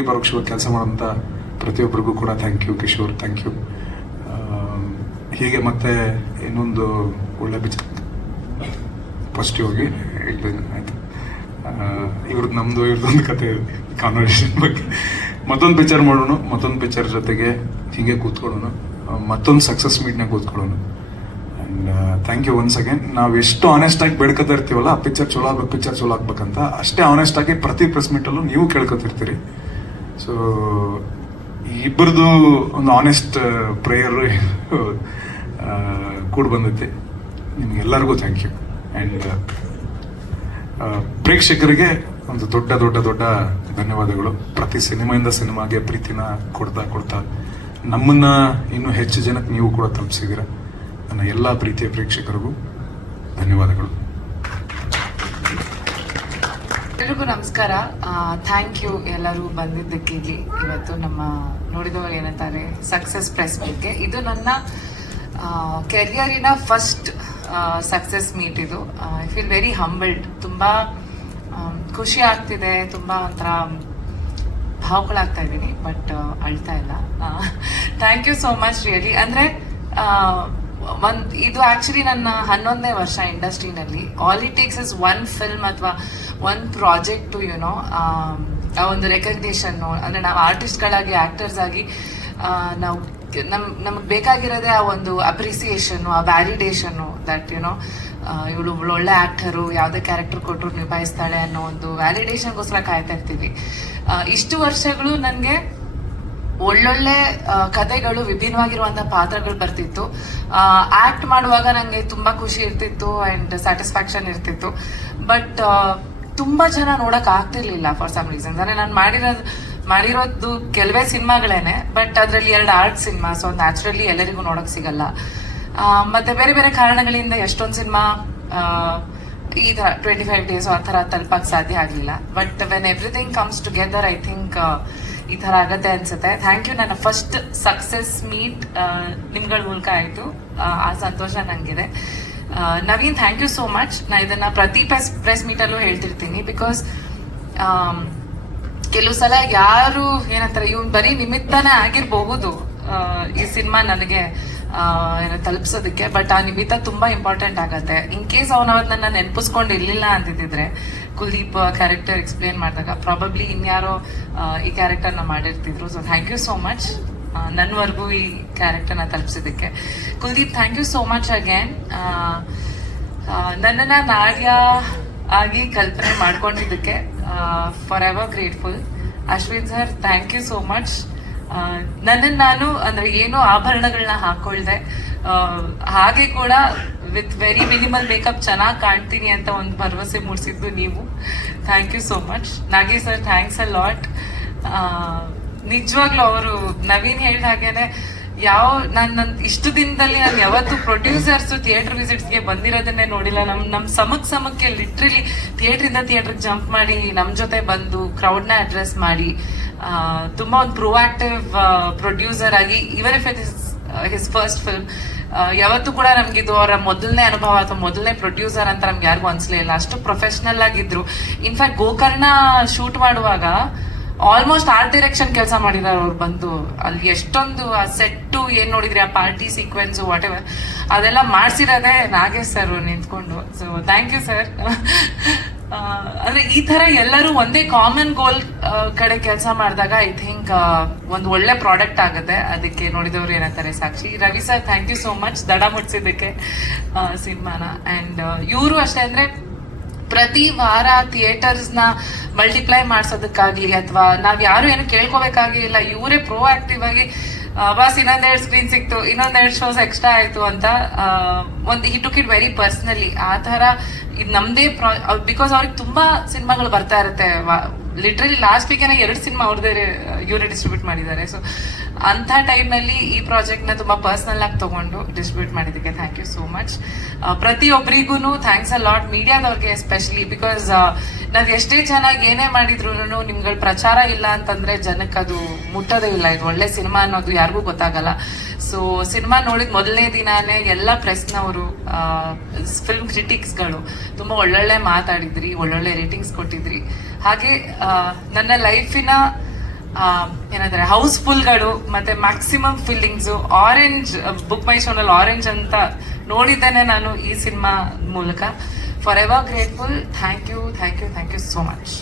ಈ ಪರೋಕ್ಷವಾಗಿ ಕೆಲಸ ಮಾಡುವಂಥ ಪ್ರತಿಯೊಬ್ಬರಿಗೂ ಕೂಡ thank you Kishore thank you ಹೀಗೆ ಮತ್ತೆ ಇನ್ನೊಂದು ಒಳ್ಳೆ ಬಿಚ್ ಪಾಸಿಟಿವ್ ಆಗಿ ಹೇಳ್ತೇನೆ ಇವ್ರದ್ದು ನಮ್ಮದು ಇವ್ರದ್ದೊಂದು ಕತೆ ಕಾನ್ವರ್ಸೇಷನ್ ಬಗ್ಗೆ. ಮತ್ತೊಂದು ಪಿಕ್ಚರ್ ಮಾಡೋಣ, ಮತ್ತೊಂದು ಪಿಕ್ಚರ್ ಜೊತೆಗೆ ಹೀಗೆ ಕೂತ್ಕೊಳ್ಳೋಣ ಮತ್ತೊಂದು ಸಕ್ಸಸ್ ಮೀಟ್ನಾಗ ಕೂತ್ಕೊಳ್ಳೋಣ. And thank you once again ನಾವು ಎಷ್ಟು ಆನೆಸ್ಟ್ ಆಗಿ ಇರ್ತೀವಲ್ಲ, ಆ ಪಿಕ್ಚರ್ ಚಲೋ ಆಗ್ಬೇಕು ಪಿಕ್ಚರ್ ಚಲೋ ಆಗ್ಬೇಕಂತ, ಅಷ್ಟೇ ಆನೆಸ್ಟ್ ಆಗಿ ಪ್ರತಿ ಪ್ರೆಸ್ ಮೀಟಲ್ಲೂ ನೀವು ಕೇಳ್ಕೊತಿರ್ತೀರಿ. ಸೊ ಇಬ್ಬರದು ಒಂದು ಆನೆಸ್ಟ್ ಪ್ರೇಯರ್ ಕೂಡ ಬಂದೈತೆ. ನಿಮಗೆಲ್ಲರಿಗೂ ಥ್ಯಾಂಕ್ ಯು ಆ್ಯಂಡ್ ಪ್ರೇಕ್ಷಕರಿಗೆ ಒಂದು ದೊಡ್ಡ ದೊಡ್ಡ ದೊಡ್ಡ ಧನ್ಯವಾದಗಳು. ಪ್ರತಿ ಸಿನಿಮಾಯಿಂದ ಸಿನಿಮಾಗೆ ಪ್ರೀತಿನ ಕೊಡ್ತಾ ಕೊಡ್ತಾ, ನಮ್ಮನ್ನ ಇನ್ನೂ ಹೆಚ್ಚು ಜನಕ್ಕೆ ನೀವು ಕೂಡ ತಲುಪಿಸಿದ್ದೀರ. ನನ್ನ ಎಲ್ಲ ಪ್ರೀತಿಯ ಪ್ರೇಕ್ಷಕರಿಗೂ ಧನ್ಯವಾದಗಳು. ಎಲ್ರಿಗೂ ನಮಸ್ಕಾರ. ಥ್ಯಾಂಕ್ ಯು ಎಲ್ಲರೂ ಬಂದಿದ್ದಕ್ಕೆ ಇವತ್ತು ನಮ್ಮ ನೋಡಿದವರು ಏನಂತಾರೆ ಸಕ್ಸಸ್ ಪ್ರೆಸ್ ಮೀಟ್ಗೆ ಇದು ನನ್ನ ಕೆರಿಯರಿನ ಫಸ್ಟ್ ಸಕ್ಸಸ್ ಮೀಟ್ ಇದು. ಐ ಫೀಲ್ ವೆರಿ ಹಂಬಲ್ಡ್ ತುಂಬ ಖುಷಿ ಆಗ್ತಿದೆ, ತುಂಬ ಒಂಥರ ಭಾವುಗಳಾಗ್ತಾ ಇದ್ದೀನಿ ಬಟ್ ಅಳ್ತಾ ಇಲ್ಲ. Thank you so much really ಅಂದರೆ ಒಂದ್ ಇದು ಆಕ್ಚುಲಿ ನನ್ನ ಹನ್ನೊಂದನೇ ವರ್ಷ ಇಂಡಸ್ಟ್ರಿನಲ್ಲಿ. All it takes is one film ಅಥವಾ one project to you know ಆ ಒಂದು ರೆಕಗ್ನೇಷನ್ನು ಅಂದರೆ ನಾವು ಆರ್ಟಿಸ್ಟ್ಗಳಾಗಿ ಆ್ಯಕ್ಟರ್ಸ್ ಆಗಿ ನಾವು ನಮ್, ನಮಗೆ ಬೇಕಾಗಿರೋದೇ ಆ ಒಂದು ಅಪ್ರಿಸಿಯೇಷನ್ನು ಆ ವ್ಯಾಲಿಡೇಷನ್ನು ದಟ್ ಯುನೋ ಇವಳು ಒಳ್ಳೆ ಆ್ಯಕ್ಟರು ಯಾವುದೇ ಕ್ಯಾರೆಕ್ಟರ್ ಕೊಟ್ಟರು ನಿಭಾಯಿಸ್ತಾಳೆ ಅನ್ನೋ ಒಂದು ವ್ಯಾಲಿಡೇಷನ್ಗೋಸ್ಕರ ಕಾಯ್ತಾ ಇರ್ತೀವಿ. ಇಷ್ಟು ವರ್ಷಗಳು ನನಗೆ ಒಳ್ಳೊಳ್ಳೆ ಕಥೆಗಳು ವಿಭಿನ್ನವಾಗಿರುವಂತಹ ಪಾತ್ರಗಳು ಬರ್ತಿತ್ತು. ಆಕ್ಟ್ ಮಾಡುವಾಗ ನನಗೆ ತುಂಬಾ ಖುಷಿ ಇರ್ತಿತ್ತು ಅಂಡ್ ಸ್ಯಾಟಿಸ್ಫ್ಯಾಕ್ಷನ್ ಇರ್ತಿತ್ತು. ಬಟ್ ತುಂಬಾ ಜನ ನೋಡಕ್ ಆಗ್ತಿರ್ಲಿಲ್ಲ ಫಾರ್ ಸಮ್ ರೀಸನ್ಸ್ ಅಂದ್ರೆ ನಾನು ಮಾಡಿರೋದು ಮಾಡಿರೋದು ಕೆಲವೇ ಸಿನಿಮಾಗಳೇನೆ ಬಟ್ ಅದರಲ್ಲಿ ಎರಡು ಆರ್ಟ್ ಸಿನಿಮಾ ಸೊ ನ್ಯಾಚುರಲಿ ಎಲ್ಲರಿಗೂ ನೋಡಕ್ ಸಿಗಲ್ಲ. ಮತ್ತೆ ಬೇರೆ ಬೇರೆ ಕಾರಣಗಳಿಂದ ಎಷ್ಟೊಂದು ಸಿನಿಮಾ ಈ ಥರ ಟ್ವೆಂಟಿ ಫೈವ್ ಡೇಸ್ ಆ ಥರ ತಲುಪಕ್ಕೆ ಸಾಧ್ಯ ಆಗಲಿಲ್ಲ. But when everything comes together I think ಈ ಥರ ಆಗತ್ತೆ ಅನ್ಸುತ್ತೆ. ಥ್ಯಾಂಕ್ ಯು ನನ್ನ ಫಸ್ಟ್ ಸಕ್ಸಸ್ ಮೀಟ್ ನಿಮ್ಗಳ ಮೂಲಕ ಆಯಿತು. ಆ ಸಂತೋಷ ನನಗಿದೆ Naveen thank you so much ನಾ ಇದನ್ನ ಪ್ರತಿ ಪ್ರೆಸ್ ಪ್ರೆಸ್ ಮೀಟಲ್ಲೂ ಹೇಳ್ತಿರ್ತೀನಿ ಬಿಕಾಸ್ ಕೆಲವು ಸಲ ಯಾರು ಏನಂತಾರೆ, ಇವ್ನು ಬರೀ ನಿಮಿತ್ತನೇ ಆಗಿರಬಹುದು. ಈ ಸಿನಿಮಾ ನನಗೆ ತಲುಪಿಸೋದಕ್ಕೆ ಬಟ್ ಆ ನಿಮಿತ್ತ ತುಂಬಾ ಇಂಪಾರ್ಟೆಂಟ್ ಆಗತ್ತೆ. ಇನ್ ಕೇಸ್ ಅವನ ಅವತ್ತು ನನ್ನ ನೆನಪಿಸ್ಕೊಂಡು ಇರ್ಲಿಲ್ಲ ಅಂತಿದ್ರೆ, ಕುಲ್ದೀಪ್ ಕ್ಯಾರೆಕ್ಟರ್ ಎಕ್ಸ್ಪ್ಲೇನ್ ಮಾಡಿದಾಗ ಪ್ರಾಬಬ್ಲಿ ಇನ್ಯಾರೋ ಈ ಕ್ಯಾರೆಕ್ಟರ್ನ ಮಾಡಿರ್ತಿದ್ರು. So thank you so much ನನ್ವರೆಗೂ ಈ ಕ್ಯಾರೆಕ್ಟರ್ನ ತಲುಪಿಸೋದಕ್ಕೆ Kuldeep thank you so much again ನನ್ನನ್ನು ನಾಡ್ಯ ಆಗಿ ಕಲ್ಪನೆ ಮಾಡ್ಕೊಂಡಿದ್ದಕ್ಕೆ forever grateful Ashwin sir thank you so much ನನ್ನನ್ನು ನಾನು ಅಂದ್ರೆ ಏನು ಆಭರಣಗಳನ್ನ ಹಾಕೊಳ್ದೆ. ಹಾಗೆ ಕೂಡ ವಿತ್ ವೆರಿ ಮಿನಿಮಲ್ ಮೇಕಪ್ ಚೆನ್ನಾಗಿ ಕಾಣ್ತೀನಿ ಅಂತ ಒಂದು ಭರವಸೆ ಮೂಡಿಸಿದ್ದು ನೀವು. Thank you so much Nage sir thanks a lot ನಿಜವಾಗ್ಲೂ ಅವರು ನವೀನ್ ಹೇಳಿದ ಹಾಗೇನೆ ಯಾವ ನಾನು ನನ್ನ ಇಷ್ಟು ದಿನದಲ್ಲಿ ನಾನು ಯಾವತ್ತು ಪ್ರೊಡ್ಯೂಸರ್ಸ್ ಥಿಯೇಟರ್ ವಿಸಿಟ್ಸ್ಗೆ ಬಂದಿರೋದನ್ನೇ ನೋಡಿಲ್ಲ. ನಮ್ಮ ನಮ್ಮ ಸಮಕ್ ಸಮಕ್ಕೆ ಲಿಟ್ರಲಿ ಥಿಯೇಟ್ರಿಂದ ಥಿಯೇಟರ್ಗೆ ಜಂಪ್ ಮಾಡಿ ನಮ್ಮ ಜೊತೆ ಬಂದು ಕ್ರೌಡ್ನ ಅಡ್ರೆಸ್ ಮಾಡಿ ತುಂಬಾ ಒಂದು ಪ್ರೊಆಕ್ಟಿವ್ ಪ್ರೊಡ್ಯೂಸರ್ ಆಗಿ even if it is his first film ಯಾವತ್ತೂ ಕೂಡ ನಮ್ಗಿದು ಅವರ ಮೊದಲನೇ ಅನುಭವ ಅಥವಾ ಮೊದಲನೇ ಪ್ರೊಡ್ಯೂಸರ್ ಅಂತ ನಮ್ಗೆ ಯಾರಿಗೂ ಅನ್ಸ್ಲೇ ಇಲ್ಲ. ಅಷ್ಟು ಪ್ರೊಫೆಷನಲ್ ಆಗಿದ್ರು. ಇನ್ಫ್ಯಾಕ್ಟ್ ಗೋಕರ್ಣ ಶೂಟ್ ಮಾಡುವಾಗ ಆಲ್ಮೋಸ್ಟ್ ಆರ್ಟ್ ಡೈರೆಕ್ಷನ್ ಕೆಲಸ ಮಾಡಿದಾರೆ ಅವ್ರು ಬಂದು, ಅಲ್ಲಿ ಎಷ್ಟೊಂದು ಆ ಸೆಟ್ಟು ಏನ್ ನೋಡಿದ್ರಿ, ಆ ಪಾರ್ಟಿ ಸೀಕ್ವೆನ್ಸ್ ವಾಟ್ ಎವರ್ ಅದೆಲ್ಲ ಮಾಡ್ಸಿರೋದೇ ನಾಗೇಶ್ ಸರ್ ನಿಂತ್ಕೊಂಡು. ಸೊ ಥ್ಯಾಂಕ್ ಯು ಸರ್ ಅಂದ್ರೆ ಈ ತರ ಎಲ್ಲರೂ ಒಂದೇ ಕಾಮನ್ ಗೋಲ್ ಕಡೆ ಕೆಲಸ ಮಾಡಿದಾಗ ಐ ಥಿಂಕ್ ಒಂದು ಒಳ್ಳೆ ಪ್ರಾಡಕ್ಟ್ ಆಗುತ್ತೆ. ಅದಕ್ಕೆ ನೋಡಿದವರು ಏನಂತಾರೆ, Sakshi, Ravi sir thank you so much ದಡ ಮುಟ್ಸಿದ್ದಕ್ಕೆ ಸಿನಿಮಾನ. ಅಂಡ್ ಇವರು ಅಷ್ಟೇ ಅಂದ್ರೆ ಪ್ರತಿ ವಾರ ನ ಮಲ್ಟಿಪ್ಲೈ ಮಾಡ್ಸೋದಕ್ಕಾಗ್ಲಿ ಅಥವಾ ನಾವ್ ಯಾರು ಏನು ಕೇಳ್ಕೋಬೇಕಾಗಿಲ್ಲ, ಇವರೇ ಪ್ರೋ ಆಕ್ಟಿವ್ ಆಗಿ ಬಾಸ್ ಇನ್ನೊಂದೆರಡು ಸ್ಕ್ರೀನ್ ಸಿಕ್ತು. ಇನ್ನೊಂದೆರಡು ಶೋಸ್ ಎಕ್ಸ್ಟ್ರಾ ಆಯ್ತು ಅಂತ ಒಂದು he took it very personally ಆ ತರ ಇದು ನಮ್ದೇ ಬಿಕಾಸ್ ಅವ್ರಿಗೆ ತುಂಬಾ ಸಿನಿಮಾಗಳು ಬರ್ತಾ ಇರುತ್ತೆ. ಲಿಟ್ರಲಿ ಲಾಸ್ಟ್ ವೀಕೆನ ಎರಡು ಸಿನಿಮಾ ಅವ್ರದ್ದೇ ಯೂನಿಟ್ ಡಿಸ್ಟ್ರಿಬ್ಯೂಟ್ ಮಾಡಿದ್ದಾರೆ. ಸೊ ಅಂಥ ಟೈಮಲ್ಲಿ ಈ ಪ್ರಾಜೆಕ್ಟ್ನ ತುಂಬ ಪರ್ಸನಲ್ ಆಗಿ ತಗೊಂಡು ಡಿಸ್ಟ್ರಿಬ್ಯೂಟ್ ಮಾಡಿದ್ದಕ್ಕೆ ಥ್ಯಾಂಕ್ ಯು ಸೋ ಮಚ್ ಪ್ರತಿಯೊಬ್ಬರಿಗೂ ಥ್ಯಾಂಕ್ಸ್ ಅ ಲಾಟ್ ಮೀಡಿಯಾದವ್ರಿಗೆ ಎಸ್ಪೆಷಲಿ ಬಿಕಾಸ್ ನಾವು ಎಷ್ಟೇ ಚೆನ್ನಾಗಿ ಏನೇ ಮಾಡಿದ್ರು ನಿಮ್ಗಳ ಪ್ರಚಾರ ಇಲ್ಲ ಅಂತಂದ್ರೆ ಜನಕ್ಕೆ ಅದು ಮುಟ್ಟೋದೇ ಇಲ್ಲ. ಇದು ಒಳ್ಳೆ ಸಿನಿಮಾ ಅನ್ನೋದು ಯಾರಿಗೂ ಗೊತ್ತಾಗಲ್ಲ. ಸೊ ಸಿನಿಮಾ ನೋಡಿದ ಮೊದಲನೇ ದಿನಾನೇ ಎಲ್ಲ ಪ್ರೆಸ್ನವರು ಫಿಲ್ಮ್ ಕ್ರಿಟಿಕ್ಸ್ಗಳು ತುಂಬ ಒಳ್ಳೊಳ್ಳೆ ಮಾತಾಡಿದ್ರಿ, ಒಳ್ಳೊಳ್ಳೆ ರೇಟಿಂಗ್ಸ್ ಕೊಟ್ಟಿದ್ರಿ. ಹಾಗೆ ನನ್ನ ಲೈಫಿನ ಏನಂತಾರೆ, ಹೌಸ್ಫುಲ್ಗಳು ಮತ್ತೆ maximum feelings orange book my ಶೋನಲ್ಲಿ ಆರೆಂಜ್ ಅಂತ ನೋಡಿದ್ದೇನೆ ನಾನು ಈ ಸಿನಿಮಾ ಮೂಲಕ. Forever grateful thank you thank you thank you so much